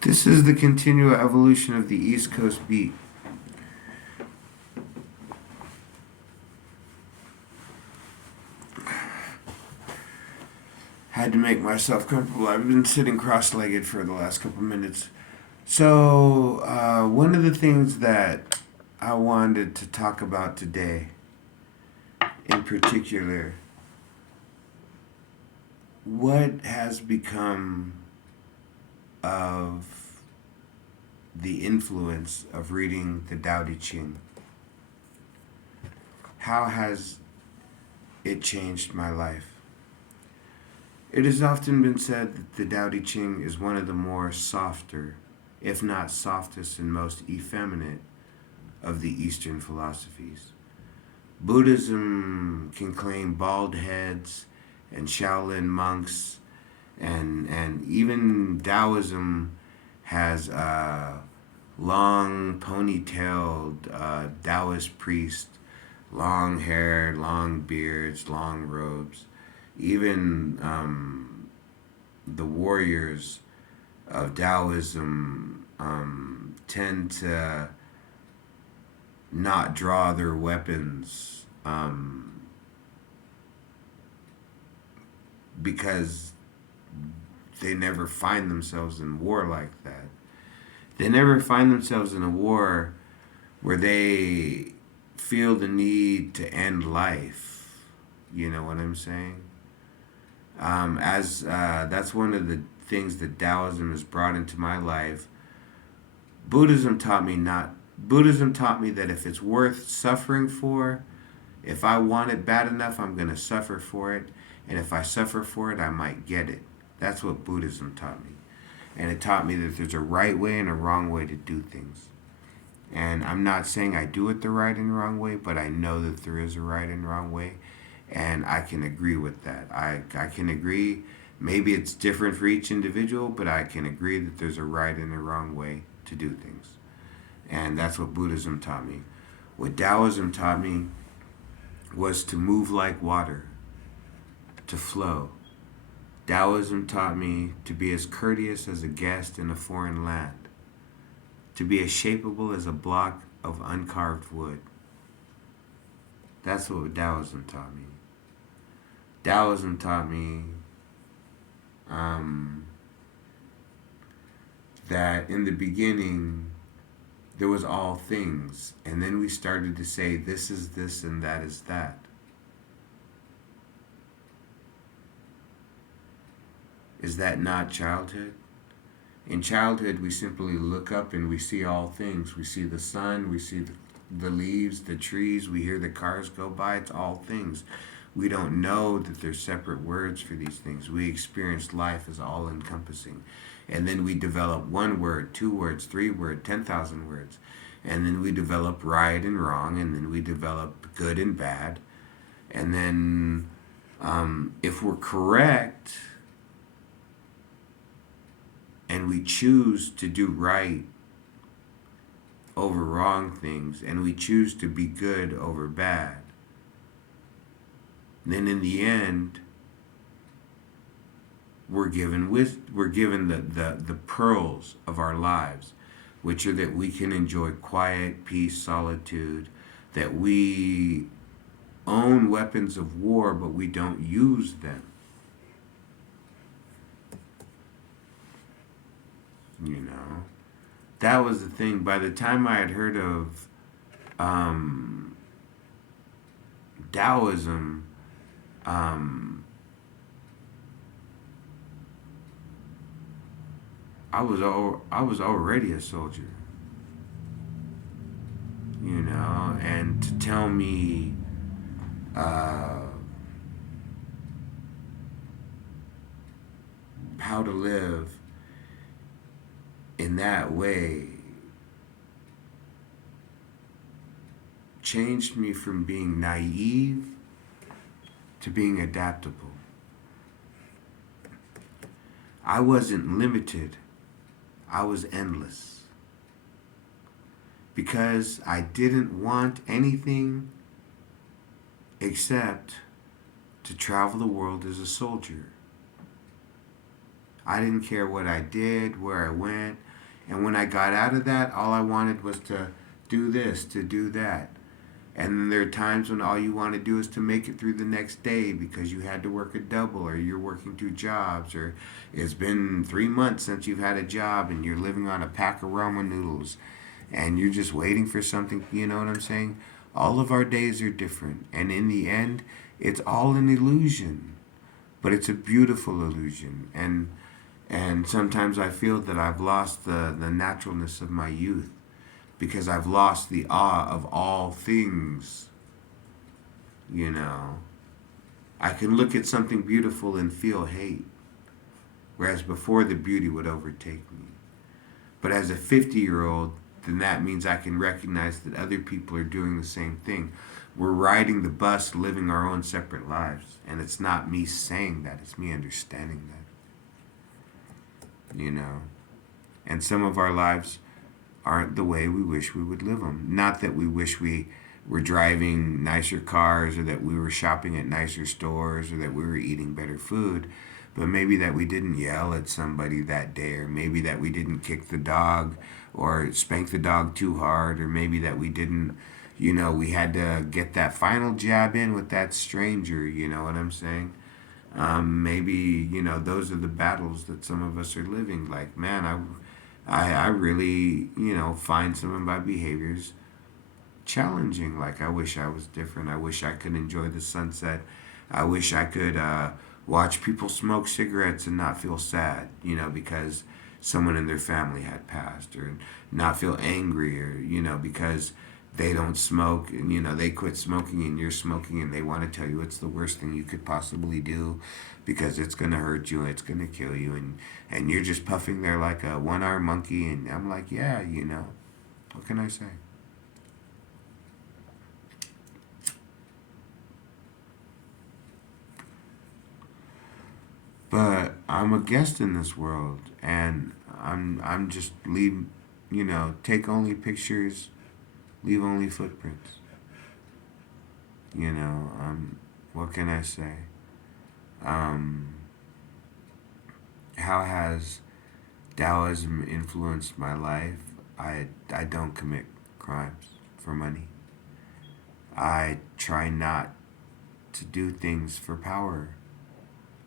This is the continual evolution of the East Coast beat. Had to make myself comfortable. I've been sitting cross-legged for the last couple minutes. So, one of the things that I wanted to talk about today, in particular, what has become of the influence of reading the Tao Te Ching? How has it changed my life? It has often been said that the Tao Te Ching is one of the more softer, if not softest and most effeminate, of the Eastern philosophies. Buddhism can claim bald heads and Shaolin monks, and even Daoism has long ponytailed Taoist priests, long hair, long beards, long robes. Even the warriors of Taoism tend to not draw their weapons because they never find themselves in war like that. They never find themselves in a war where they feel the need to end life. You know what I'm saying? As That's one of the things that Taoism has brought into my life. Buddhism taught me not. Buddhism taught me that if it's worth suffering for, if I want it bad enough, I'm gonna suffer for it, and if I suffer for it, I might get it. That's what Buddhism taught me, and it taught me that there's a right way and a wrong way to do things. And I'm not saying I do it the right and wrong way, but I know that there is a right and wrong way, and I can agree with that. I can agree. Maybe it's different for each individual, but I can agree that there's a right and a wrong way to do things. And that's what Buddhism taught me. What Taoism taught me was to move like water, to flow. Taoism taught me to be as courteous as a guest in a foreign land, to be as shapeable as a block of uncarved wood. That's what Taoism taught me. Taoism taught me um, that in the beginning there was all things, and then we started to say this is this and that is that. Is that not childhood? In childhood, we simply look up and we see all things. We see the sun, we see the leaves, the trees, we hear the cars go by. It's all things. We don't know that there's separate words for these things. We experience life as all encompassing. And then we develop one word, two words, three words, 10,000 words. And then we develop right and wrong, and then we develop good and bad. And then if we're correct and we choose to do right over wrong things, and we choose to be good over bad, then in the end, we're given the pearls of our lives, which are that we can enjoy quiet, peace, solitude, that we own weapons of war, but we don't use them. You know, that was the thing. By the time I had heard of um, Taoism, um, I was already a soldier. You know, and to tell me uh, how to live in that way changed me from being naive to being adaptable. I wasn't limited, I was endless. Because I didn't want anything except to travel the world as a soldier. I didn't care what I did, where I went. And when I got out of that, all I wanted was to do this, to do that. And then there are times when all you want to do is to make it through the next day because you had to work a double, or you're working two jobs, or it's been 3 months since you've had a job and you're living on a pack of ramen noodles and you're just waiting for something. You know what I'm saying? All of our days are different. And in the end, it's all an illusion. But it's a beautiful illusion. And sometimes I feel that I've lost the naturalness of my youth because I've lost the awe of all things, you know. I can look at something beautiful and feel hate, whereas before the beauty would overtake me. But as a 50-year-old, then that means I can recognize that other people are doing the same thing. We're riding the bus, living our own separate lives. And it's not me saying that, it's me understanding that, you know. And some of our lives aren't the way we wish we would live them. Not that we wish we were driving nicer cars or that we were shopping at nicer stores or that we were eating better food, but maybe that we didn't yell at somebody that day, or maybe that we didn't kick the dog or spank the dog too hard, or maybe that we didn't, you know, we had to get that final jab in with that stranger, you know what I'm saying? Maybe, you know, those are the battles that some of us are living. Like, man, I really, you know, find some of my behaviors challenging. Like, I wish I was different. I wish I could enjoy the sunset. I wish I could watch people smoke cigarettes and not feel sad, you know, because someone in their family had passed, or not feel angry, or, you know, because they don't smoke and, you know, they quit smoking and you're smoking and they want to tell you it's the worst thing you could possibly do because it's going to hurt you and it's going to kill you, and you're just puffing there like a one-armed monkey. And I'm like, yeah, you know, what can I say? But I'm a guest in this world, and I'm just leave, you know, take only pictures, leave only footprints. You know, what can I say? Um, how has Daoism influenced my life? I don't commit crimes for money. I try not to do things for power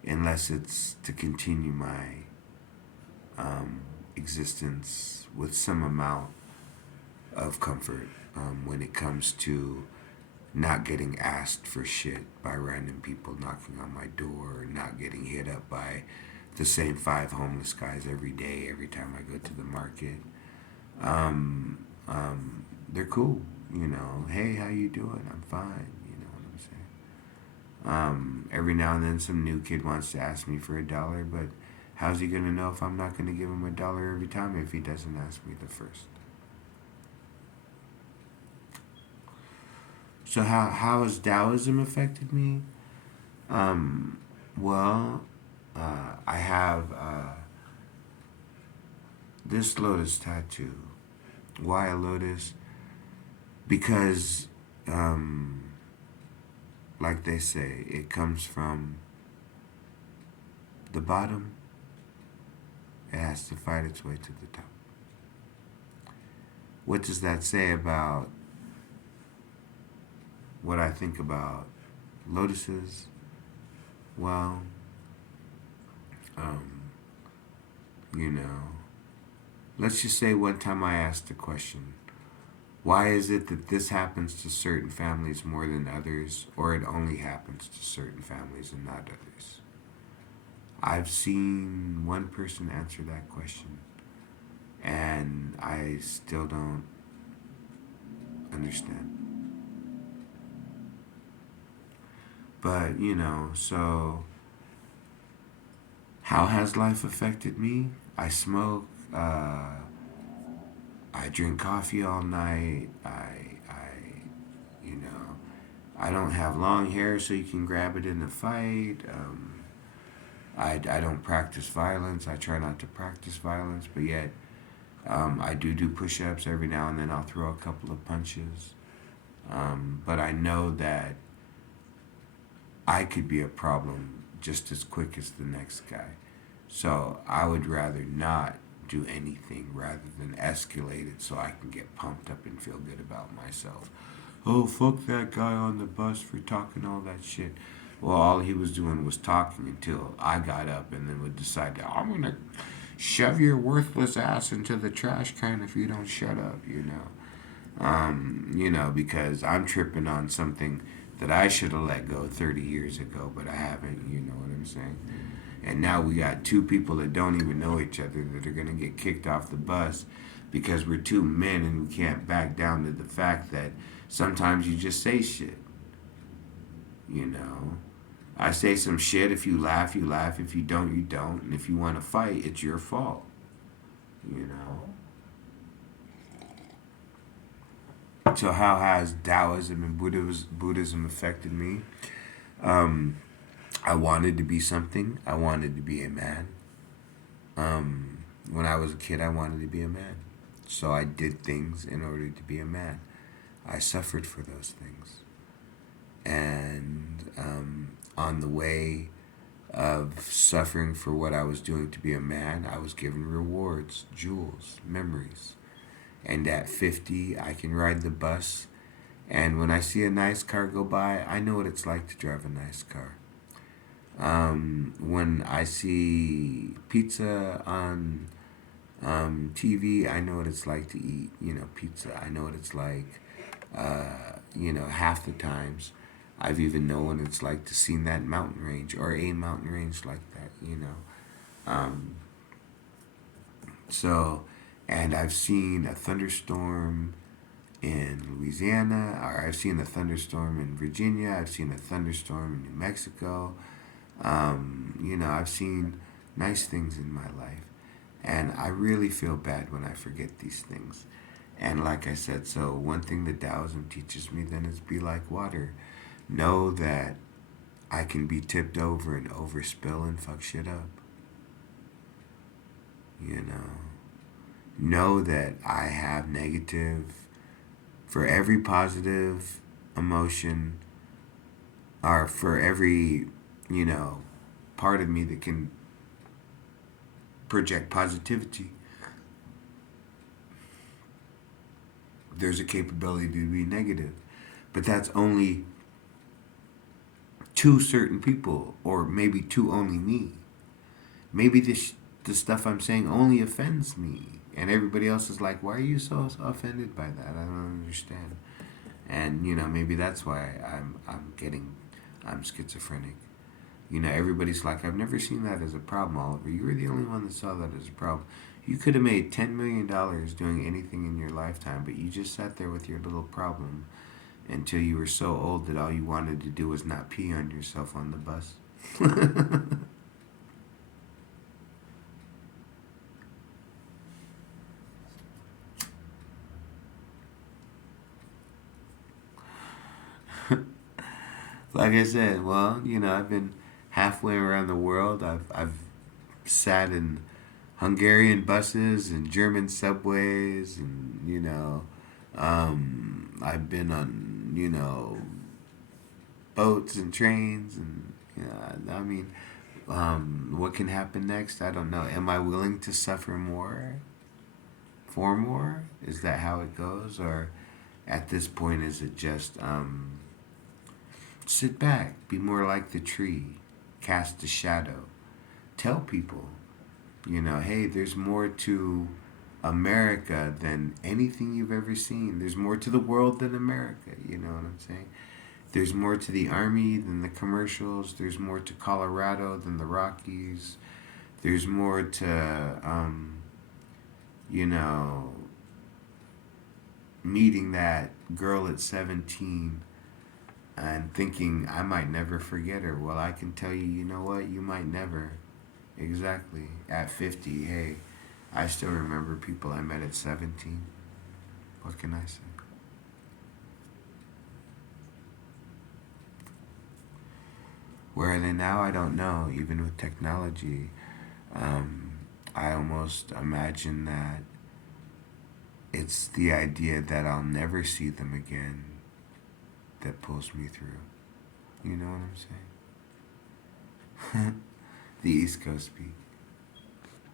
unless it's to continue my existence with some amount of comfort when it comes to not getting asked for shit by random people knocking on my door, or not getting hit up by the same five homeless guys every day, every time I go to the market. They're cool, you know. Hey, how you doing? I'm fine. You know what I'm saying? Every now and then, some new kid wants to ask me for $1, but how's he gonna know if I'm not gonna give him $1 every time if he doesn't ask me the first? So how has Taoism affected me? Um, well, I have this lotus tattoo. Why a lotus? Because, like they say, it comes from the bottom. It has to fight its way to the top. What does that say about what I think about lotuses? Well, um, you know, let's just say one time I asked the question, why is it that this happens to certain families more than others, or it only happens to certain families and not others? I've seen one person answer that question, and I still don't understand. But, you know, so how has life affected me? I smoke, I drink coffee all night, you know, I don't have long hair so you can grab it in a fight. I don't practice violence. I try not to practice violence, but yet I do push ups every now and then. I'll throw a couple of punches. But I know that I could be a problem just as quick as the next guy. So I would rather not do anything rather than escalate it so I can get pumped up and feel good about myself. Oh, fuck that guy on the bus for talking all that shit. Well, all he was doing was talking until I got up and then would decide that I'm gonna shove your worthless ass into the trash can if you don't shut up, you know. Because I'm tripping on something that I should have let go 30 years ago, but I haven't, you know what I'm saying? And now we got two people that don't even know each other that are gonna get kicked off the bus because we're two men and we can't back down to the fact that sometimes you just say shit, you know. I say some shit. If you laugh, you laugh. If you don't, you don't. And if you want to fight, it's your fault. You know. So how has Daoism and Buddhism affected me? Um, I wanted to be something. I wanted to be a man. When I was a kid, I wanted to be a man. So I did things in order to be a man. I suffered for those things. And on the way of suffering for what I was doing to be a man, I was given rewards, jewels, memories. And at 50, I can ride the bus. And when I see a nice car go by, I know what it's like to drive a nice car. When I see pizza on TV, I know what it's like to eat, pizza. I know what it's like, half the times. I've even known what it's like to see that mountain range or a mountain range like that. Um, so, and I've seen a thunderstorm in Louisiana, or I've seen a thunderstorm in Virginia, I've seen a thunderstorm in New Mexico. I've seen nice things in my life. And I really feel bad when I forget these things. And like I said, so one thing that Taoism teaches me then is be like water. Know that I can be tipped over and overspill and fuck shit up. You know that I have negative, for every positive emotion, or for every, part of me that can project positivity, there's a capability to be negative. But that's only to certain people, or maybe to only me. Maybe the stuff I'm saying only offends me, and everybody else is like, "Why are you so offended by that? I don't understand." And maybe that's why I'm schizophrenic. Everybody's like, "I've never seen that as a problem, Oliver. You were the only one that saw that as a problem. You could have made $10 million doing anything in your lifetime, but you just sat there with your little problem until you were so old that all you wanted to do was not pee on yourself on the bus." Like I said, well, I've been halfway around the world. I've sat in Hungarian buses and German subways, and I've been on boats and trains, and what can happen next? I don't know. Am I willing to suffer more for more? Is that how it goes, or at this point is it just sit back, be more like the tree, cast a shadow, tell people, hey, there's more to America than anything you've ever seen. There's more to the world than America, you know what I'm saying? There's more to the Army than the commercials. There's more to Colorado than the Rockies. There's more to, you know, meeting that girl at 17 and thinking I might never forget her. Well, I can tell you, you know what? You might never. Exactly. At 50, hey, I still remember people I met at 17. What can I say? Where are they now? I don't know. Even with technology, I almost imagine that it's the idea that I'll never see them again that pulls me through. You know what I'm saying? The East Coast beat.